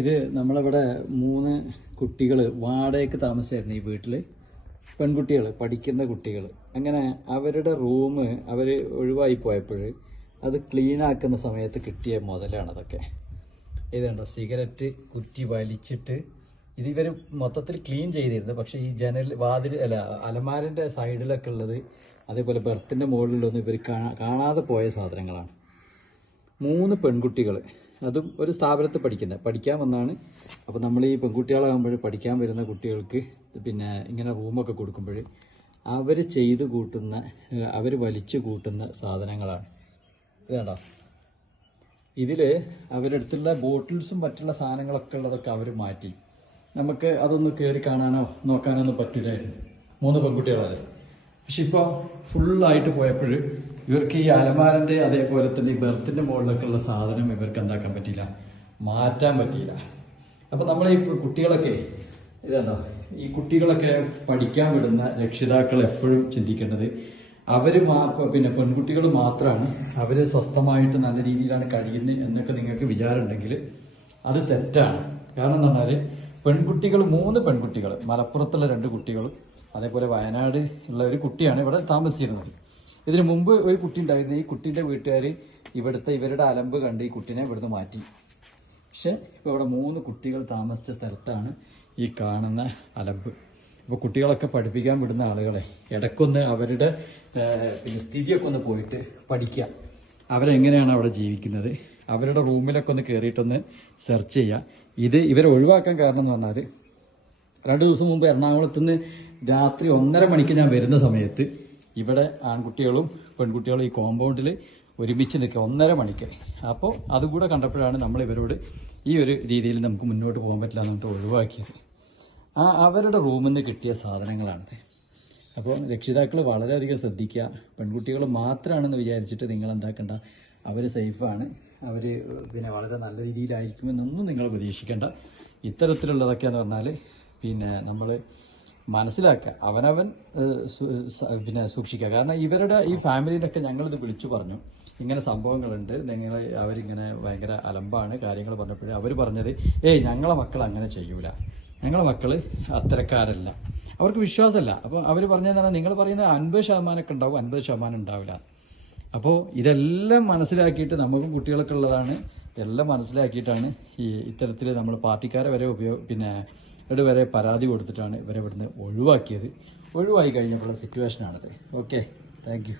ഇത് നമ്മളിവിടെ 3 കുട്ടികൾ വാടകയ്ക്ക് താമസിച്ചായിരുന്നു ഈ വീട്ടിൽ. പെൺകുട്ടികൾ, പഠിക്കുന്ന കുട്ടികൾ. അങ്ങനെ അവരുടെ റൂം അവർ ഒഴിവായി പോയപ്പോൾ അത് ക്ലീൻ ആക്കുന്ന സമയത്ത് കിട്ടിയ മുതലാണ് അതൊക്കെ. ഇതുണ്ടോ, സിഗരറ്റ് കുറ്റി വലിച്ചിട്ട് ഇത് ഇവർ മൊത്തത്തിൽ ക്ലീൻ ചെയ്തിരുന്നു. പക്ഷേ ഈ അലമാരിൻ്റെ സൈഡിലൊക്കെ ഉള്ളത്, അതേപോലെ ബെർത്തിൻ്റെ മുകളിലൊന്നും ഇവർ കാണാതെ പോയ സാധനങ്ങളാണ്. 3 പെൺകുട്ടികൾ, അതും ഒരു സ്ഥാപനത്തിൽ പഠിക്കാൻ വന്നാണ്. അപ്പോൾ നമ്മൾ ഈ പെൺകുട്ടികളാകുമ്പോൾ പഠിക്കാൻ വരുന്ന കുട്ടികൾക്ക് പിന്നെ ഇങ്ങനെ റൂമൊക്കെ കൊടുക്കുമ്പോൾ അവർ ചെയ്ത് കൂട്ടുന്ന, അവർ വലിച്ചു കൂട്ടുന്ന സാധനങ്ങളാണ്. ഇതാണ്ടോ, ഇതിൽ അവരുടെ അടുത്തുള്ള ബോട്ടിൽസും മറ്റുള്ള സാധനങ്ങളൊക്കെ ഉള്ളതൊക്കെ അവർ മാറ്റി. നമുക്ക് അതൊന്ന് കയറി കാണാനോ നോക്കാനോ ഒന്നും പറ്റില്ലായിരുന്നു, 3 പെൺകുട്ടികളല്ലേ. പക്ഷെ ഇപ്പോൾ ഫുള്ളായിട്ട് പോയപ്പോൾ ഇവർക്ക് ഈ അലമാരൻ്റെ അതേപോലെ തന്നെ ഈ ബെർത്തിൻ്റെ മുകളിലൊക്കെ ഉള്ള സാധനം ഇവർക്ക് എന്താക്കാൻ പറ്റിയില്ല, മാറ്റാൻ പറ്റിയില്ല. അപ്പോൾ നമ്മൾ ഈ കുട്ടികളൊക്കെ ഇതാണോ, ഈ കുട്ടികളൊക്കെ പഠിക്കാൻ വിടുന്ന രക്ഷിതാക്കൾ എപ്പോഴും ചിന്തിക്കേണ്ടത് അവർ പിന്നെ പെൺകുട്ടികൾ മാത്രമാണ്, അവർ സ്വസ്ഥമായിട്ട് നല്ല രീതിയിലാണ് കഴിയുന്നത് എന്നൊക്കെ നിങ്ങൾക്ക് വിചാരമുണ്ടെങ്കിൽ അത് തെറ്റാണ്. കാരണം എന്താ പറഞ്ഞാൽ പെൺകുട്ടികൾ, 3 പെൺകുട്ടികൾ, മലപ്പുറത്തുള്ള 2 കുട്ടികളും അതേപോലെ വയനാട് ഉള്ള ഒരു കുട്ടിയാണ് ഇവിടെ താമസിച്ചിരുന്നത്. ഇതിനു മുമ്പ് ഒരു കുട്ടി ഉണ്ടായിരുന്നു. ഈ കുട്ടീൻ്റെ വീട്ടുകാർ ഇവരുടെ അലമ്പ് കണ്ട് ഈ കുട്ടീനെ ഇവിടുന്ന് മാറ്റി. പക്ഷെ ഇപ്പോൾ ഇവിടെ 3 കുട്ടികൾ താമസിച്ച സ്ഥലത്താണ് ഈ കാണുന്ന അലമ്പ്. അപ്പോൾ കുട്ടികളൊക്കെ പഠിപ്പിക്കാൻ വിടുന്ന ആളുകളെ ഇടയ്ക്കൊന്ന് അവരുടെ പിന്നെ സ്ഥിതിയൊക്കെ ഒന്ന് പോയിട്ട് പഠിക്കുക, അവരെങ്ങനെയാണ് അവിടെ ജീവിക്കുന്നത്, അവരുടെ റൂമിലൊക്കെ ഒന്ന് കയറിയിട്ടൊന്ന് സെർച്ച് ചെയ്യുക. ഇത് ഇവരെ ഒഴിവാക്കാൻ കാരണം എന്ന് പറഞ്ഞാൽ 2 ദിവസം മുമ്പ് എറണാകുളത്ത് നിന്ന് രാത്രി 1:30 മണിക്ക് ഞാൻ വരുന്ന സമയത്ത് ഇവിടെ ആൺകുട്ടികളും പെൺകുട്ടികളും ഈ കോമ്പൗണ്ടിൽ ഒരുമിച്ച് നിൽക്കുക 1:30 മണിക്ക്. അപ്പോൾ അതുകൂടെ കണ്ടപ്പോഴാണ് നമ്മൾ ഇവരോട് ഈ ഒരു രീതിയിൽ നമുക്ക് മുന്നോട്ട് പോകാൻ പറ്റില്ല എന്നിട്ട് ഒഴിവാക്കിയത്. അവരുടെ റൂമിൽ നിന്ന് കിട്ടിയ സാധനങ്ങളാണിത്. അപ്പോൾ രക്ഷിതാക്കൾ വളരെയധികം ശ്രദ്ധിക്കുക. പെൺകുട്ടികൾ മാത്രമാണെന്ന് വിചാരിച്ചിട്ട് നിങ്ങൾ എന്താക്കണ്ട, അവർ സേഫാണ്, അവർ പിന്നെ വളരെ നല്ല രീതിയിലായിരിക്കുമെന്നൊന്നും നിങ്ങൾ പ്രതീക്ഷിക്കേണ്ട. ഇത്തരത്തിലുള്ളതൊക്കെയെന്ന് പറഞ്ഞാൽ പിന്നെ നമ്മൾ മനസ്സിലാക്കുക, അവനവൻ പിന്നെ സൂക്ഷിക്കുക. കാരണം ഇവരുടെ ഈ ഫാമിലിയിലൊക്കെ ഞങ്ങളിത് വിളിച്ചു പറഞ്ഞു, ഇങ്ങനെ സംഭവങ്ങളുണ്ട്, അവരിങ്ങനെ ഭയങ്കര അലമ്പാണ് കാര്യങ്ങൾ പറഞ്ഞപ്പോൾ അവർ പറഞ്ഞത്, ഞങ്ങളെ മക്കൾ അങ്ങനെ ചെയ്യൂല, ഞങ്ങളെ മക്കൾ അത്തരക്കാരല്ല, അവർക്ക് വിശ്വാസമല്ല. അപ്പോൾ അവർ പറഞ്ഞതെന്നാണ്, നിങ്ങൾ പറയുന്നത് 50% ഉണ്ടാവും, 50% ഉണ്ടാവില്ല. അപ്പോൾ ഇതെല്ലാം മനസ്സിലാക്കിയിട്ട്, നമുക്കും കുട്ടികളൊക്കെ ഉള്ളതാണ്, ഇതെല്ലാം മനസ്സിലാക്കിയിട്ടാണ് ഈ ഇത്തരത്തിൽ നമ്മൾ പാർട്ടിക്കാരെ വരെ വരെ പരാതി കൊടുത്തിട്ടാണ് ഇവരെ ഇവിടുന്ന് ഒഴിവാക്കിയത്. ഒഴിവായി കഴിഞ്ഞപ്പോഴുള്ള സിറ്റുവേഷനാണിത്. Okay, thank U.